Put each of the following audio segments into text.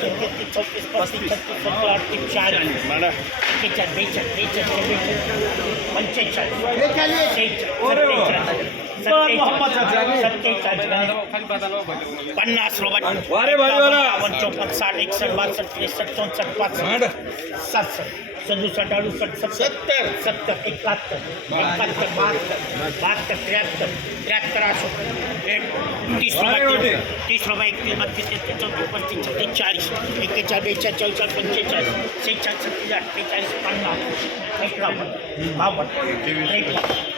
छत्तीस चौतीस पस्तीस छत्तीस सत्तेचाळीस. पन्नास वाला. बावन्न चौपन्न साठ एकसष्ट बासष्ट त्रेसष्ट चौसष्ट पासष्ट सहासष्ट सदुसष्ट अडुसष्ट सत्तर सत्तर. एकाहत्तर एकाहत्तर बहात्तर बहात्तर त्र्याहत्तर त्र्याहत्तर एक तीस रुपये तीस रुपये एकतीस बत्तीस तेहतीस चौतीस पस्तीस छत्तीस चाळीस एक्केचाळीस बेचाळीस चौचाळीस पंचेचाळीस सेहेचाळीस सत्तेचाळीस अठ्ठेचाळीस पन्नास एकावन्न बावन्न चोपन्न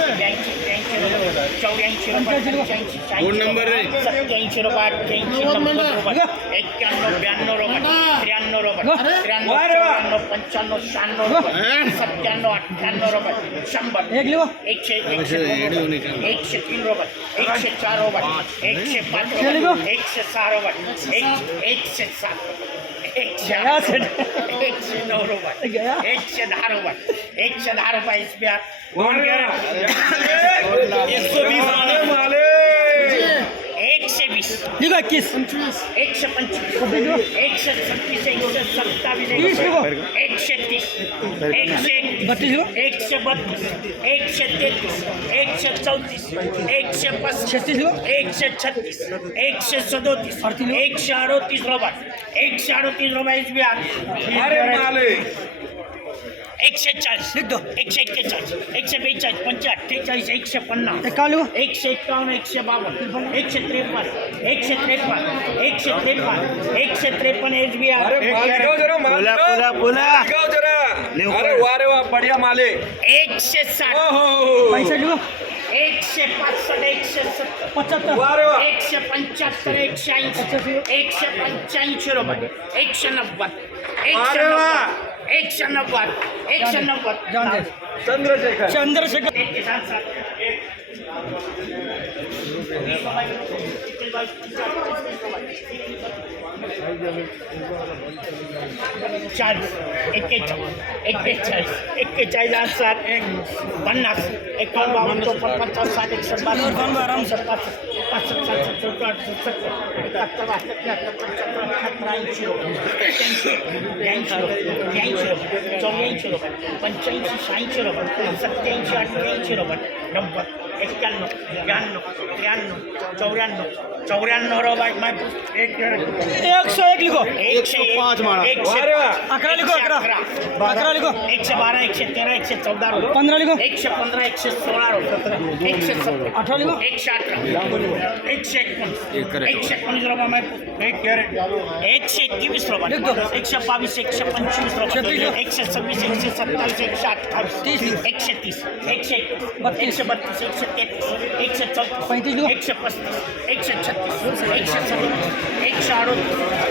चौऱ्याऐंशी नंबर सत्याऐंशी रुपये अठ्ठ्याऐंशी नव्वद रुपये एक्क्याण्णव ब्याण्णव रुपये त्र्याण्णव रुपये त्र्याण्णव चौऱ्याण्णव पंच्याण्णव शहाण्णव रुपये सत्त्याण्णव अठ्ठ्याण्णव रुपये शंभर. एक लिहो एकशे एकशे एकशे तीन रुपये एकशे चार रुपये एकशे पाच रुपये एकशे सहा रुपये एक एकशे सात रुपये एकशे. रुपये, एकशे नऊ रुपये एकशे दहा रुपये एकशे दहा रुपये एस बी आर एक सौ बीस वाले माले एकशे वीस लिहो सौ एकशे पंचवीस एकशे छत्तीस एकशे सत्तावीस एकशे एकशे तीस एकशे बत्तीस लिहो एकशे बत्तीस एकशे तेहतीस एकशे चौतीस एकशे पस्तीस छत्तीस लिहो एकशे छत्तीस एकशे सदोतीस अडतीस. एकशे अडोतीस रुपये एकशे अडोतीस रुपये एस बी अरे आर माले एकशे चाळीस लिख दो एकशे एक्केचाळीस एकशे बेचाळीस पंचे अठ्ठेचाळीस एकशे पन्नास एकावन्न एकशे एक्कावन्न एकशे बावन्न एकशे त्रेपन्न एकशे त्रेपन्न एकशे त्रेपन्न एकशे त्रेपन्न एस बी आर अरे वाह बढ़िया माले एकशे साठ ओहो पैसे लिहो. एकशे पासष्ट एकशे सत्तर वाह एकशे पंच्याहत्तर एकशे ऐंशी. एकशे पंच्याऐंशी रुपये. एकशे नव्वद एकशे वा. एकशे नव्वद एकशे नव्वद चंद्रशेखर. चंद्रशेखर. एक. एक्केचाळीस एक्केचाळीस एक्केचाळीस आठ साठ एक पन्नास एकावन्न बावन्न चौपन्न पचास साठ एकसष्ट बावन्न आरामसर पासष्ट पासष्ट सातशे चौदा अडुसष्ट सत्तर एकाहत्तर बासष्ट त्र्याहत्तर पंच्याहत्तर अठ्याहत्तर ऐंशी रुपये ब्याऐंशी रुपये ब्याऐंशी रुपये चौऱ्याऐंशी रुपये पंच्याऐंशी शहाऐंशी रुपये सत्याऐंशी अठ्ठ्याऐंशी रुपये नव्वद. एक्क्याण्णव ब्याण्णव त्र्याण्णव चौऱ्याण्णव चौऱ्याण्णव रुपये माय एक एक सौ एक लिखो एकशे अकरा लिखो अकरा. अकरा. लिखो. एकशे बारा एकशे तेरा एकशे चौदा रुपये पंधरा लिखो. एकशे पंधरा एकशे सोळा रुपये एकशे सतरा अठरा लिखो. एकशे अठरा. एकशे एकोणीस. एकशे एकोणीस रुपये माहिती एक कॅरेट. एकशे एकवीस रुपये लिख दो. एकशे बावीस एकशे पंचवीस छत्तीस रुपये लिख. एकशे सव्वीस एकशे सत्तावीस एकशे अठ्ठावीस. तीस. लिख. एकशे तीस. एकशे एकवीस. बत्तीस. एकशे बत्तीस एकशे तेहतीस एकशे चौतीस. पैंतीस लिख. एकशे पस्तीस. एकशे छत्तीस. एकशे सदतीस एकशे अडतीस. एकशे चाळीस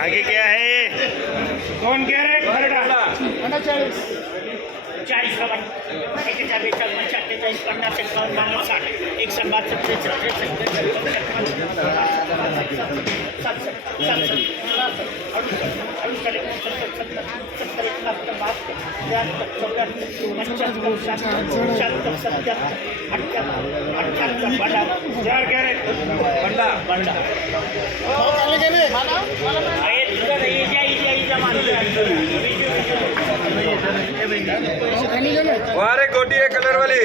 आगे क्या है? कौन कॅरेट वारे डाला चालीस रुपये अठ्ठेचाळीस पन्नास एकावन्न बावन्न साठ सहासष्ट, अडुसष्ट, अडुसष्ट, एकोणसत्तर एकोणसत्तर सत्तर सत्तर वारे गोटी है कलर वाली।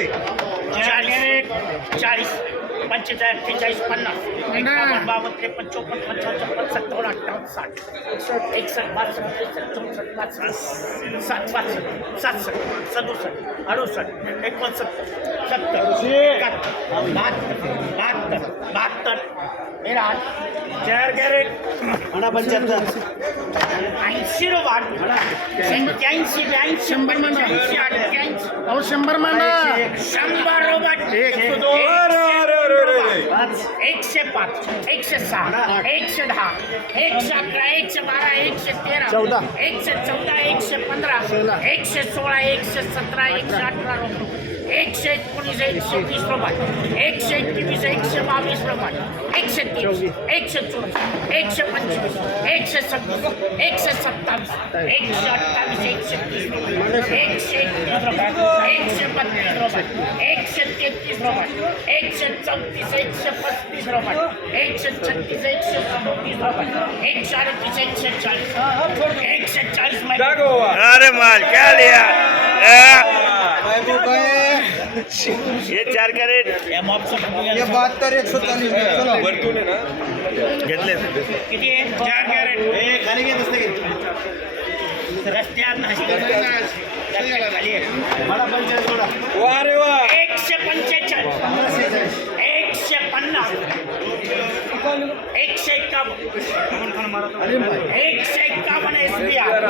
चालीस। चाळीस पंचेचाळीस अठ्ठेचाळीस पन्नास. एकावन्न बावन्न त्रेपन्न चोपन्न पंचावन्न छप्पन्न सत्तावन्न अठ्ठावन्न साठ. एकसष्ट बासष्ट त्रेसष्ट चौसष्ट पासष्ट सात पासष्ट सातसष्ट सदुसष्ट अडुसष्ट एकोणसत्तर सत्तर एकाहत्तर बहात्तर बहात्तर बहात्तर. मेरा चार कॅरेट ऐंशी रुपये एक्क्याऐंशी ब्याऐंशी शंभर ऐंशी अठ्ठ्याऐंशी. अहो शंभर माना शंभर रुपये अरे अरे अरे अरे एकशे पाच एकशे सहा एकशे दहा एकशे अकरा एकशे बारा एकशे तेरा चौदा. एकशे चौदा एकशे पंधरा एकशे सोळा एकशे सतरा एकशे अठरा रुपये एकशे एकोणीस एकशे वीस रुपये एकशे एकवीस एकशे बावीस रुपये एकशे तीस एकशे चोवीस एकशे पंचवीस एकशे सव्वीस एकशे सत्तावीस एकशे एक से तीस रुपये एकशे एकतीस रुपये एकशे बत्तीस रुपये एकशे तेहतीस रुपये एकशे चौतीस एकशे पस्तीस रुपये एकशे छत्तीस एकशे सदोतीस रुपये एकशे अडतीस एकशे चाळीस एकशे चाळीस मध्ये क्या हुआ अरे माल क्या लिया? ये चार कॅरेट। या बहात्तर एक सौ चालीस घेतले किती चार कॅरेट खाली मला पंचायत सोडा. वारे वा. एकशे पंचेचाळीस. एकशे पन्नास. एकशे एक्कावन्न एकशे एक्कावन्न एस बी आर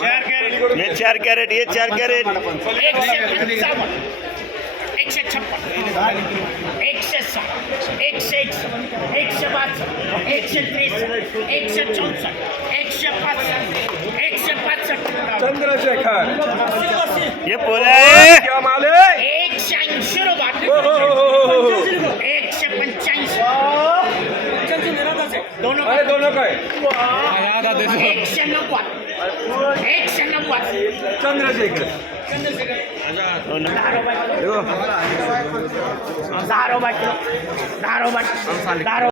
चार कॅरेट. ये चार कॅरेट ये चार कॅरेट. एकशे पंचावन्न. छप्पन। एकशे बासष्ट एकशे त्रेसष्ट एकशे चौसष्ट एकशे पासष्ट एकशे पासष्ट चंद्रशेखर। ये है क्या माल? है एकशे ऐंशी रुपये पंच्याऐंशी दोनों दोनों का है। एकशे नव्वद चंद्रशेखर दहा रुपये